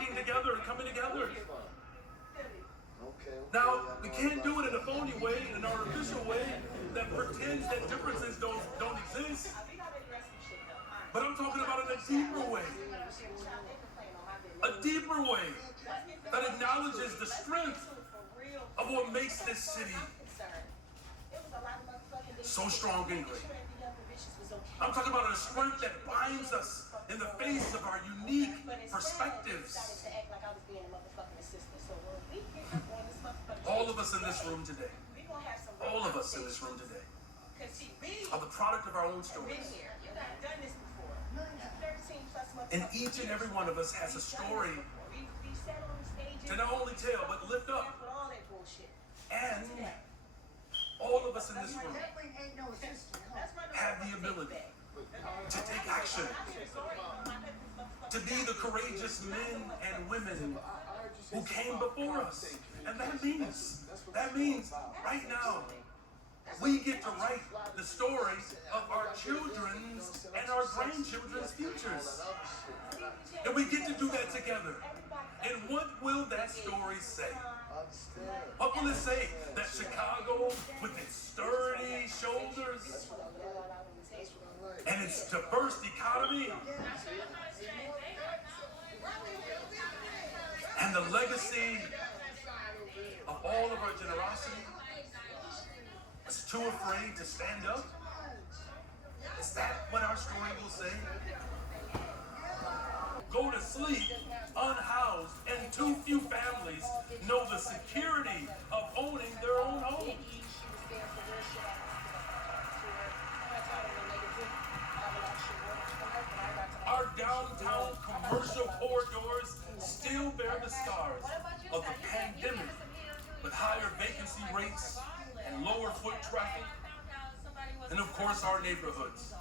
working together and coming together. Now, we can't do it in a phony way, in an artificial way that pretends that differences don't exist. But I'm talking about in a deeper way. A deeper way that acknowledges the strength of what makes this city so strong and great. I'm talking about a strength that binds us in the face of our unique perspectives. All of us in this room today, all of us in this room today are the product of our own stories. And each and every one of us has a story to not only tell, but lift up. And all of us in this room have the ability to take action, to be the courageous men and women who came before us. And that means right now, we get to write the story of our children's and our grandchildren's futures. And we get to do that together. And what will that story say? What will it say? That Chicago, with its sturdy shoulders and its diverse economy and the legacy of all of our generosity, is too afraid to stand up? Is that what our story will say? Go to sleep unhoused, and too few families know the security of owning their own home. Our downtown commercial corridors still bear the scars of the pandemic, with higher vacancy rates and lower foot traffic. And of course, our neighborhoods,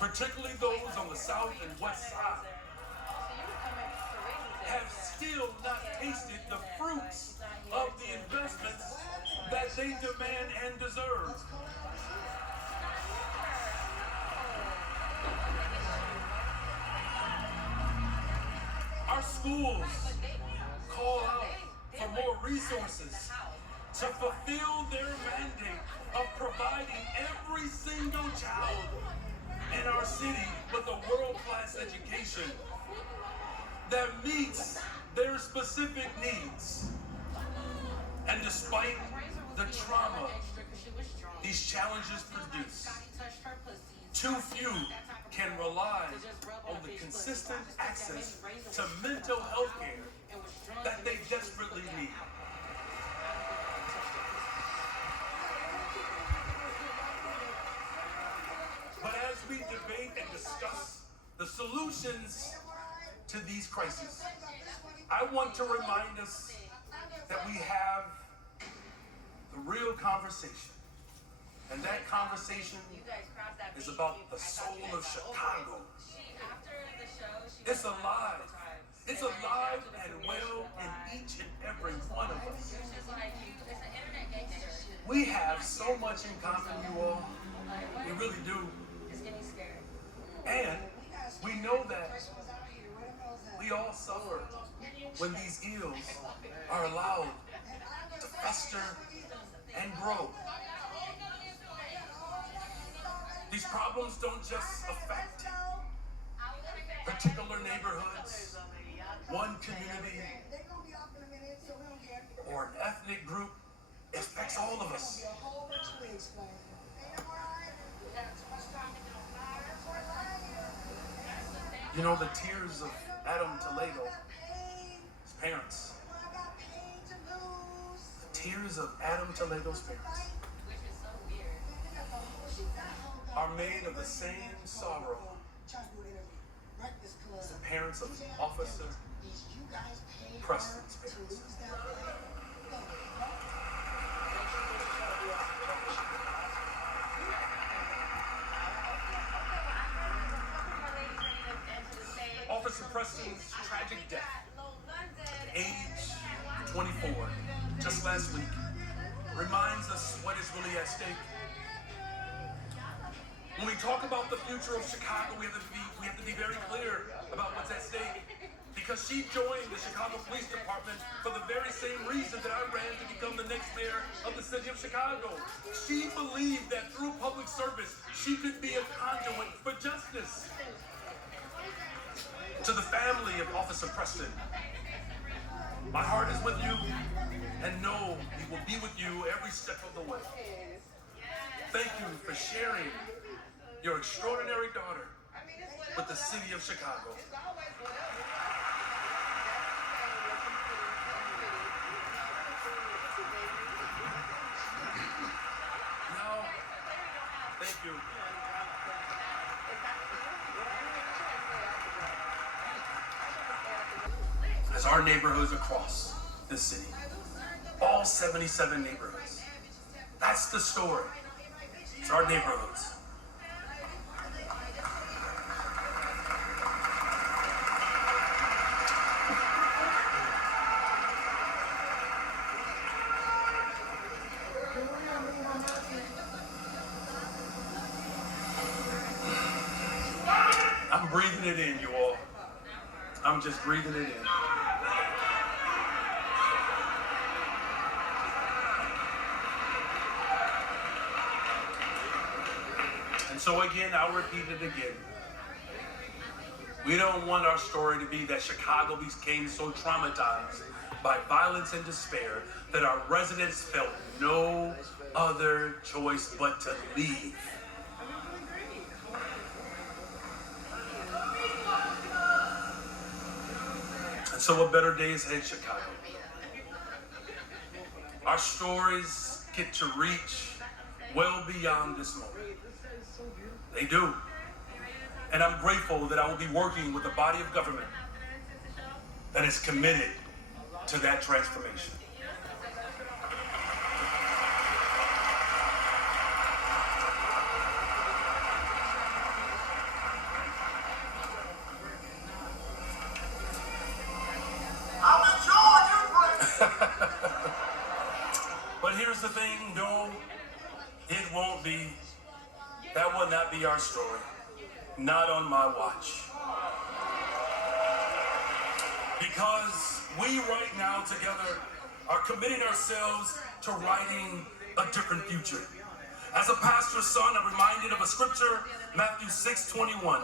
particularly those on the south and west side, have still not tasted the fruits of the investments that they demand and deserve. Our schools call out for more resources to fulfill their mandate of providing every single child in our city with a world-class education that meets their specific needs. And despite the trauma these challenges produce, too few can rely on the consistent access to mental health care that they desperately need. But as we debate and discuss the solutions to these crises, I want to remind us that we have the real conversation. And that conversation is about the soul of Chicago. It's alive. It's alive and well in each and every one of us. We have so much in common, you all. We really do. And we know that we all suffer when these ills are allowed to fester and grow. These problems don't just affect particular neighborhoods, one community, or an ethnic group. It affects all of us. You know, the tears of Adam Toledo, his parents, the tears of Adam Toledo's parents are made of the same sorrow as the parents of Officer Preston's parents. Officer Preston's tragic death at age 24, just last week, reminds us what is really at stake. When we talk about the future of Chicago, we have to be very clear about what's at stake. because she joined the Chicago Police Department for the very same reason that I ran to become the next mayor of the city of Chicago. She believed that through public service, she could be a conduit for justice. To the family of Officer Preston, my heart is with you, and know he will be with you every step of the way. Thank you for sharing your extraordinary daughter with the city of Chicago. Now, thank you. As our neighborhoods across this city, all 77 neighborhoods, that's the story. It's our neighborhoods. I'm breathing it in, you all. I'm just breathing it in. And so again, I'll repeat it again. We don't want our story to be that Chicago became so traumatized by violence and despair that our residents felt no other choice but to leave. And so a better day is ahead, Chicago. Our stories get to reach well beyond this moment. They do. And I'm grateful that I will be working with a body of government that is committed to that transformation. But here's the thing, no, it won't be. That will not be our story. Not on my watch. Because we right now together are committing ourselves to writing a different future. As a pastor's son, I'm reminded of a scripture, Matthew 6:21.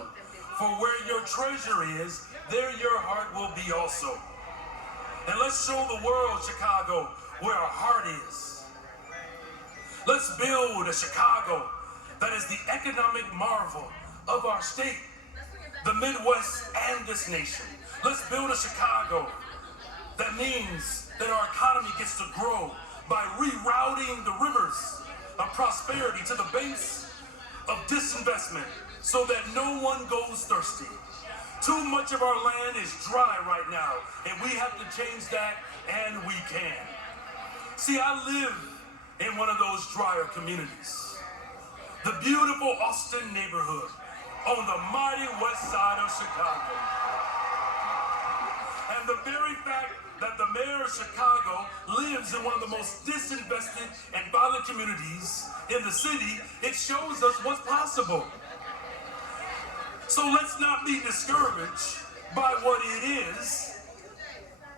For where your treasure is, there your heart will be also. And let's show the world, Chicago, where our heart is. Let's build a Chicago that is the economic marvel of our state, the Midwest, and this nation. Let's build a Chicago that means that our economy gets to grow by rerouting the rivers of prosperity to the base of disinvestment so that no one goes thirsty. Too much of our land is dry right now, and we have to change that, and we can. See, I live in one of those drier communities. The beautiful Austin neighborhood on the mighty west side of Chicago. And the very fact that the mayor of Chicago lives in one of the most disinvested and violent communities in the city, it shows us what's possible. So let's not be discouraged by what it is.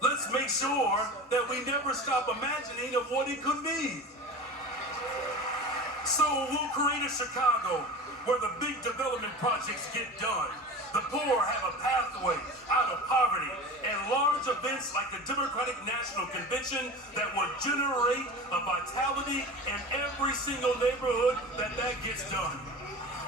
Let's make sure that we never stop imagining of what it could be. So we'll create a Chicago where the big development projects get done. The poor have a pathway out of poverty, and large events like the Democratic National Convention that will generate a vitality in every single neighborhood that gets done.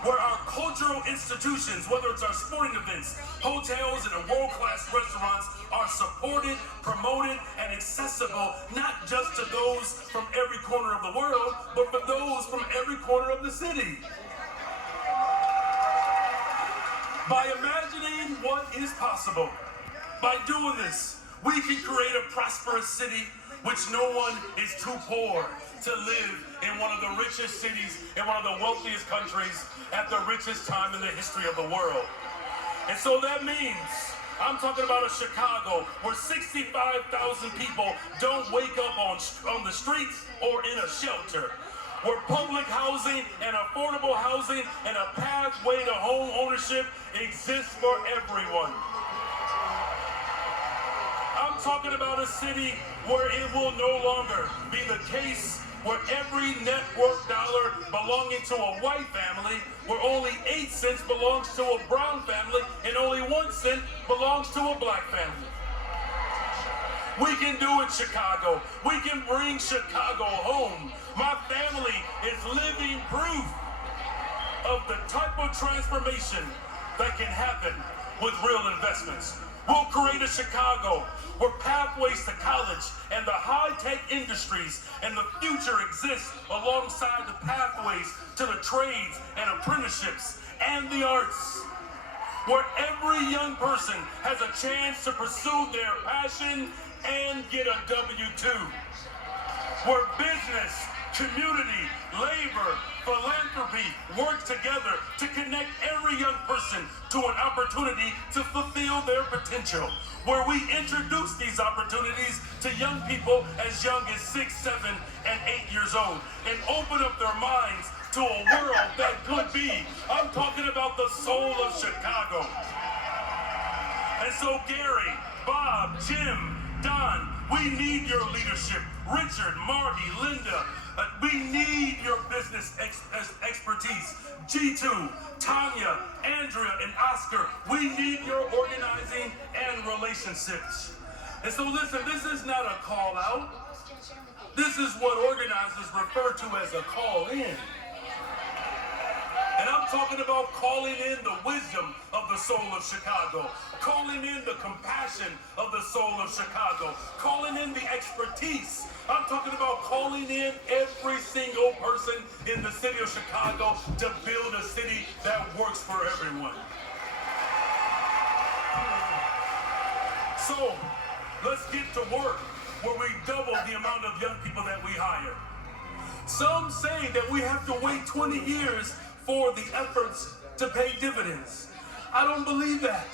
Where our cultural institutions, whether it's our sporting events, hotels, and world-class restaurants, are supported, promoted, and accessible, not just to those from every corner of the world, but for those from every corner of the city. By imagining what is possible, by doing this, we can create a prosperous city which no one is too poor to live in one of the richest cities, in one of the wealthiest countries, at the richest time in the history of the world. And so that means, I'm talking about a Chicago where 65,000 people don't wake up on the streets or in a shelter. Where public housing and affordable housing and a pathway to home ownership exists for everyone. talking about a city where it will no longer be the case where every network dollar belonging to a white family, where only 8 cents belongs to a brown family, and only 1 cent belongs to a black family. We can do it, Chicago. We can bring Chicago home. My family is living proof of the type of transformation that can happen with real investments. We'll create a Chicago where pathways to college and the high-tech industries and the future exist alongside the pathways to the trades and apprenticeships and the arts, where every young person has a chance to pursue their passion and get a W-2, where business, community, labor, philanthropy work together to connect every young person to an opportunity to fulfill their potential, where we introduce these opportunities to young people as young as 6, 7, and 8 years old and open up their minds to a world that could be. I'm talking about the soul of Chicago. And so Gary, Bob, Jim, Don, we need your leadership. Richard, Marty, Linda, we need your business expertise. G2, Tanya, Andrea, and Oscar, we need your organizing and relationships. And so listen, this is not a call out. This is what organizers refer to as a call in. And I'm talking about calling in the wisdom of the soul of Chicago, calling in the compassion of the soul of Chicago, calling in the expertise. I'm talking about calling in every single person in the city of Chicago to build a city that works for everyone. So let's get to work where we double the amount of young people that we hire. Some say that we have to wait 20 years for the efforts to pay dividends. I don't believe that.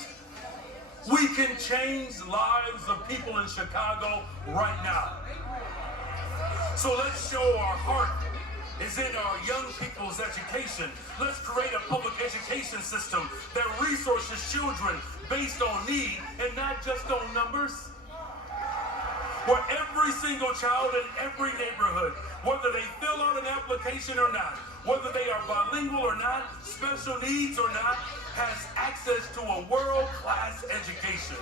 We can change lives of people in Chicago right now. So let's show our heart is in our young people's education. Let's create a public education system that resources children based on need and not just on numbers. Where every single child in every neighborhood, whether they fill out an application or not, whether they are bilingual or not, special needs or not, has access to a world-class education.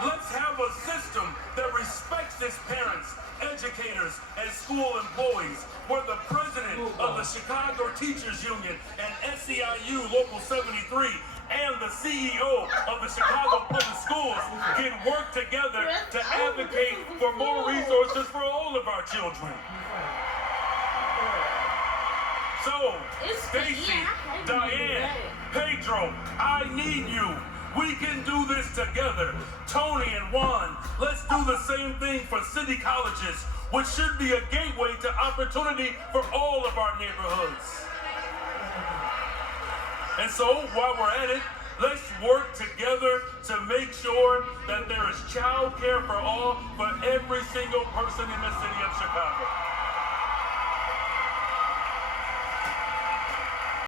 Let's have a system that respects its parents, educators, and school employees, where the president of the Chicago Teachers Union and SEIU Local 73 and the CEO of the Chicago Public Schools can work together to advocate for more resources for all of our children. So, Stacy, Diane, Pedro, I need you. We can do this together. Tony and Juan, let's do the same thing for city colleges, which should be a gateway to opportunity for all of our neighborhoods. And so, while we're at it, let's work together to make sure that there is child care for all for every single person in the city of Chicago.